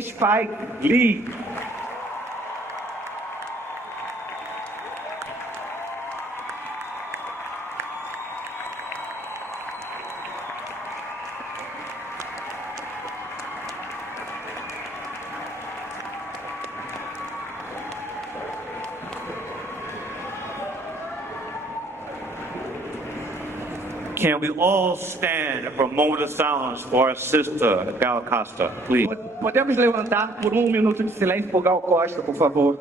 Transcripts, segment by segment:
Spike Lee. Can we all stand for a moment of silence for our sister, Gal Costa, please? Podemos levantar por um minuto de silêncio por Gal Costa, por favor.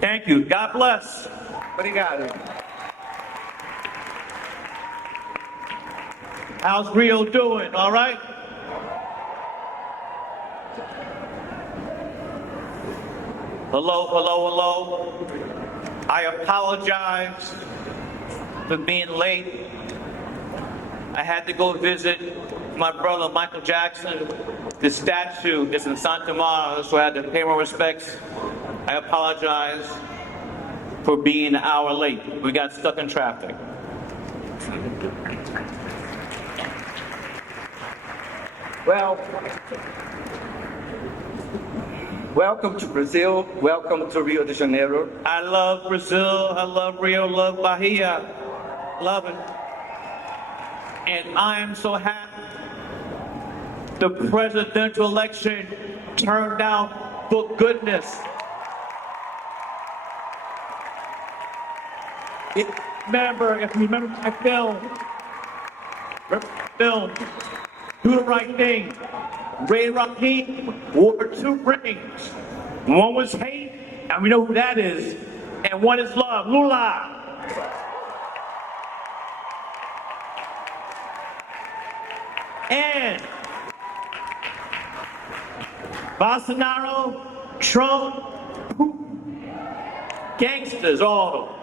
Thank you. God bless. Obrigado. How's Rio doing? All right? Hello, hello, hello. I apologize for being late. I had to go visit my brother Michael Jackson. The statue is in Santa Maria, so I had to pay my respects. I apologize for being an hour late. We got stuck in traffic. Well, welcome to Brazil. Welcome to Rio de Janeiro. I love Brazil. I love Rio. Love Bahia. Love it. And I am so happy the presidential election turned out for goodness. If you remember my film, Do the Right Thing. Ray Raheem wore 2 rings. One was hate, and we know who that is, and one is love. Lula. And Bolsonaro, Trump, gangsters, all of them.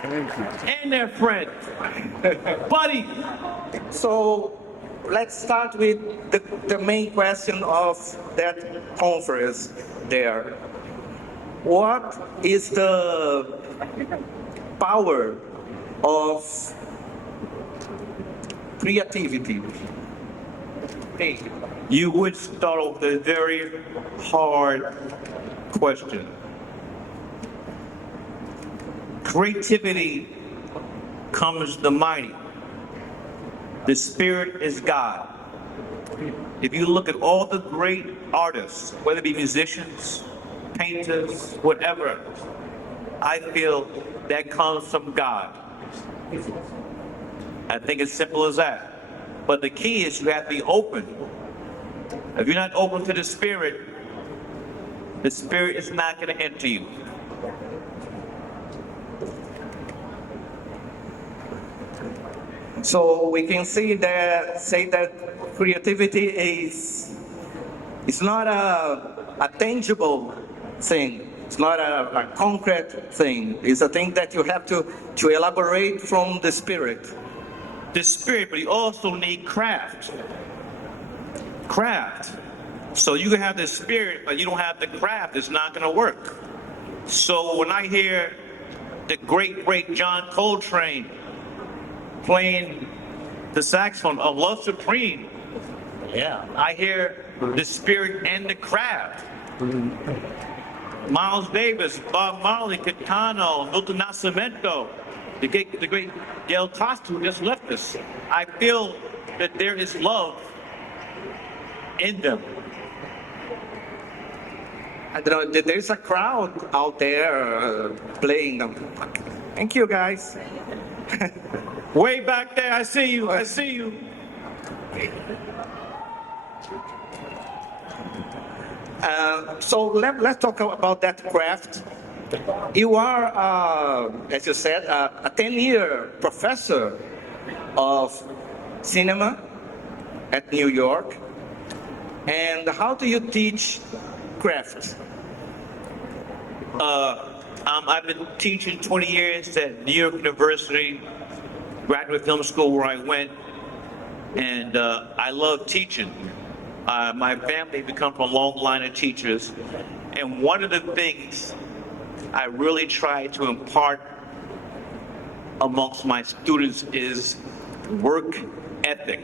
And their friends. Buddy. So let's start with the main question of that conference there. What is the power of creativity? Hey. You would start off with a very hard question. Creativity comes the mighty. The spirit is God. If you look at all the great artists, whether it be musicians, painters, whatever, I feel that comes from God. I think it's simple as that. But the key is you have to be open. If you're not open to the spirit is not going to enter you. So we can say that creativity is not a tangible thing. It's not a concrete thing. It's a thing that you have to elaborate from the spirit. The spirit, but you also need craft. Craft. So you can have the spirit, but you don't have the craft, it's not going to work. So when I hear the great John Coltrane playing the saxophone of Love Supreme, yeah, I hear the spirit and the craft. Miles Davis, Bob Marley, Kitano, Milton Nascimento, the great Del Costa who just left us. I feel that there is love in them. I don't know, there's a crowd out there playing them. Thank you, guys. Way back there, I see you, I see you. So let's talk about that craft. You are, as you said, a 10-year professor of cinema at New York. And how do you teach craft? I've been teaching 20 years at New York University, graduate film school where I went, and I love teaching. My family become from a long line of teachers, and one of the things I really try to impart amongst my students is work ethic.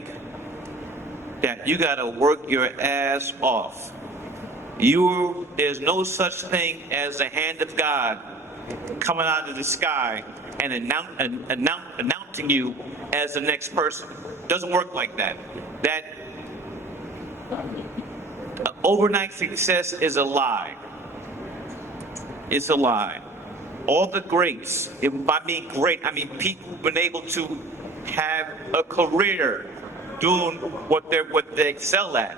That you gotta work your ass off. There's no such thing as the hand of God coming out of the sky and announcing you as the next person. Doesn't work like that. That overnight success is a lie. It's a lie. All the greats, by mean great, I mean people who've been able to have a career doing what they excel at.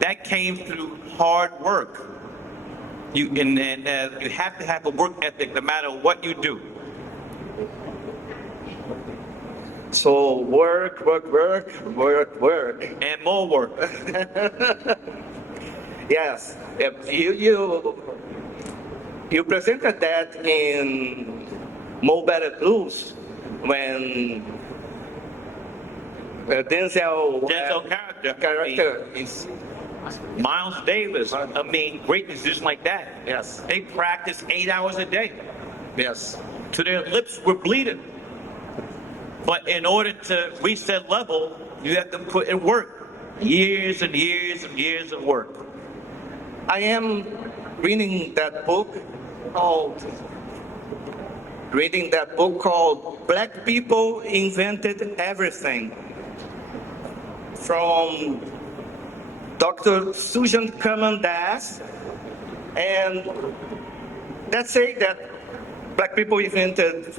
That came through hard work. You have to have a work ethic no matter what you do. So work, And more work. Yes, you presented that in Mo Better Blues when Denzel character is Miles Davis, I mean, great musicians like that. yes, They practice 8 hours a day yes. till their lips were bleeding. But in order to reach that level, you have to put in work. Years and years and years of work. I am reading that book called Black People Invented Everything from Dr. Susan Kaman Das, and that say that black people invented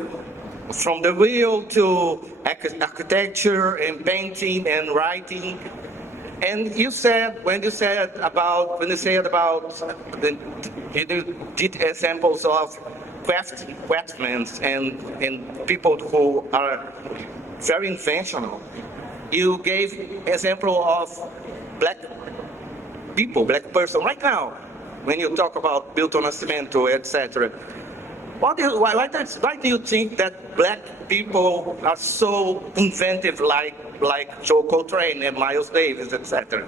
from the wheel to architecture and painting and writing. And you said about you did examples of craftsmen and people who are very intentional. You gave example of black people, black person right now when you talk about Milton Nascimento, etc. Why do you think that black people are so inventive like Joe Coltrane and Miles Davis, etc.?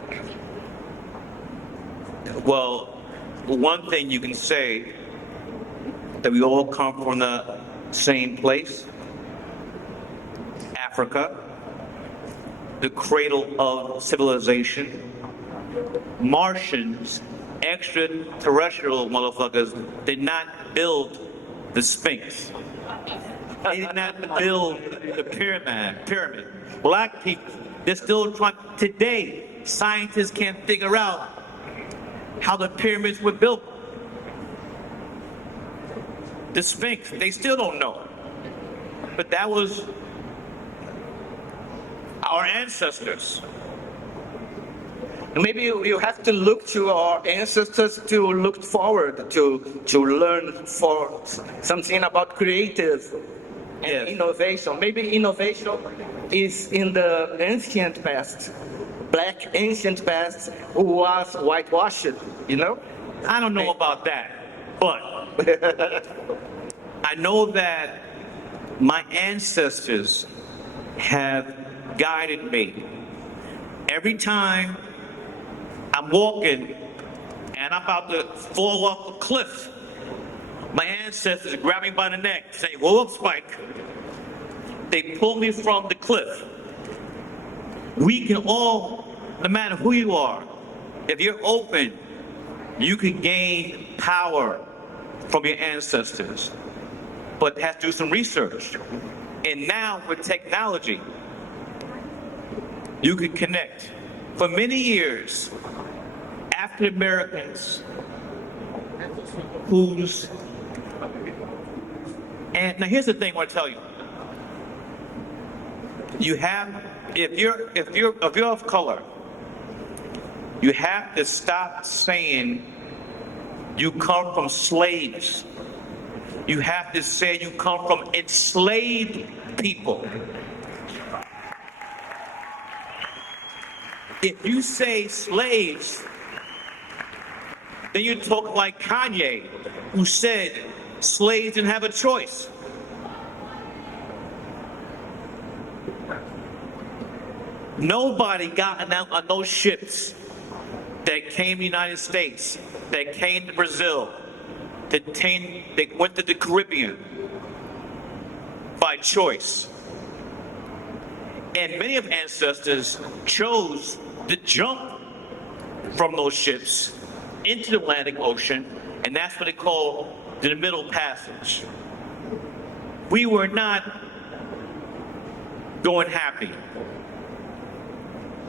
Well, one thing you can say that we all come from the same place, Africa, the cradle of civilization. Martians, extraterrestrial motherfuckers, did not build the Sphinx. They did not build the pyramid. Black people, they're still trying. Today, scientists can't figure out how the pyramids were built. The Sphinx, they still don't know. But that was our ancestors. Maybe you have to look to our ancestors to look forward to learn for something about creative and Yes. innovation. Maybe innovation is in the ancient past, black ancient past who was whitewashed, you know? I don't know about that, but I know that my ancestors have guided me. Every time I'm walking and I'm about to fall off a cliff, my ancestors grab me by the neck, say, "Whoa up, Spike." They pull me from the cliff. We can all, no matter who you are, if you're open, you can gain power from your ancestors. But have to do some research. And now with technology, you can connect. For many years, African Americans and now here's the thing I want to tell you. You have, if you're of color, you have to stop saying you come from slaves. You have to say you come from enslaved people. If you say slaves, then you talk like Kanye, who said slaves didn't have a choice. Nobody got on those ships that came to the United States, that came to Brazil, that went to the Caribbean by choice. And many of our ancestors chose to jump from those ships into the Atlantic Ocean, and that's what they call the Middle Passage. We were not going happy.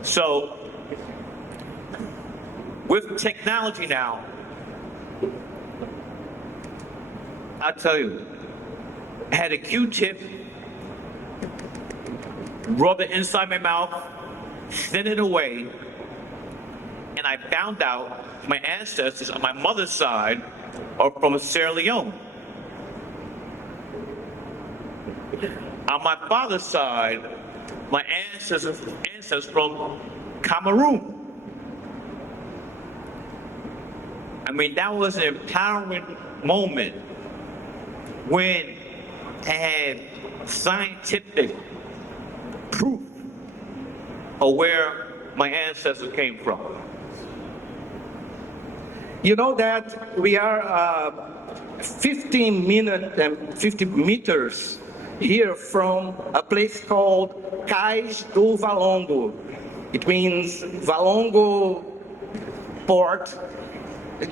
So, with technology now, I'll tell you, I had a Q-tip, rub it inside my mouth, thin it away, and I found out my ancestors on my mother's side are from Sierra Leone. On my father's side, my ancestors from Cameroon. I mean, that was an empowering moment when I had scientific proof of where my ancestors came from. You know that we are 50 meters here from a place called Cais do Valongo. It means Valongo port.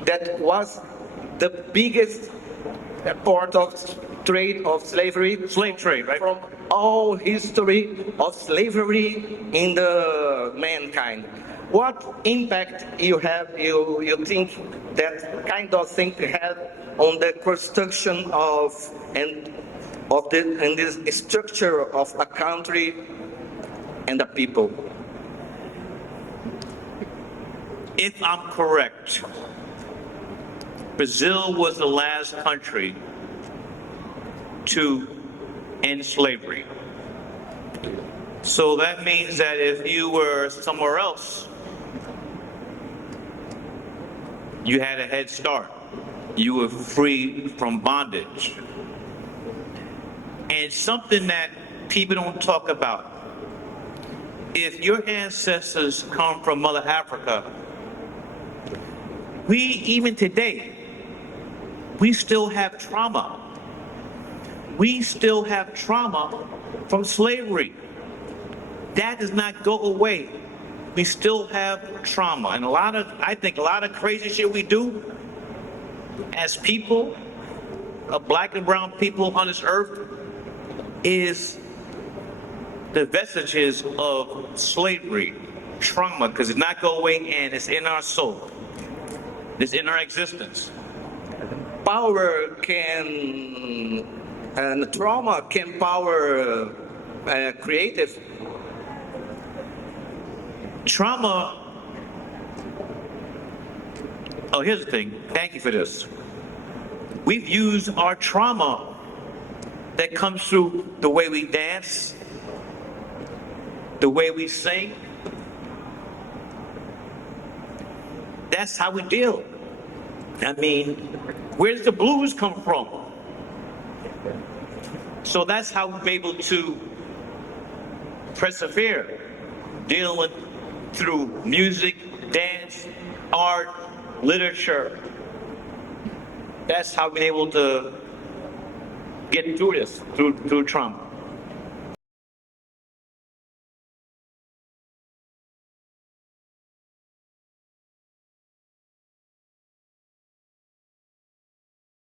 That was the biggest port of trade of slavery. Slave trade, right? From all history of slavery in the mankind. What impact you think that kind of thing had on the construction of this structure of a country and the people? If I'm correct, Brazil was the last country to end slavery. So that means that if you were somewhere else, you had a head start. You were free from bondage. And something that people don't talk about, if your ancestors come from Mother Africa, even today, we still have trauma. We still have trauma from slavery. That does not go away. We still have trauma. And I think a lot of crazy shit we do as people, black and brown people on this earth, is the vestiges of slavery, trauma, because it not go away and it's in our soul. It's in our existence. Power can, and trauma can power creative. Trauma. Oh, here's the thing. Thank you for this. We've used our trauma that comes through the way we dance, the way we sing. That's how we deal. I mean, where does the blues come from? So that's how we're able to persevere, dealing through music, dance, art, literature. That's how we're able to get through this, through trauma.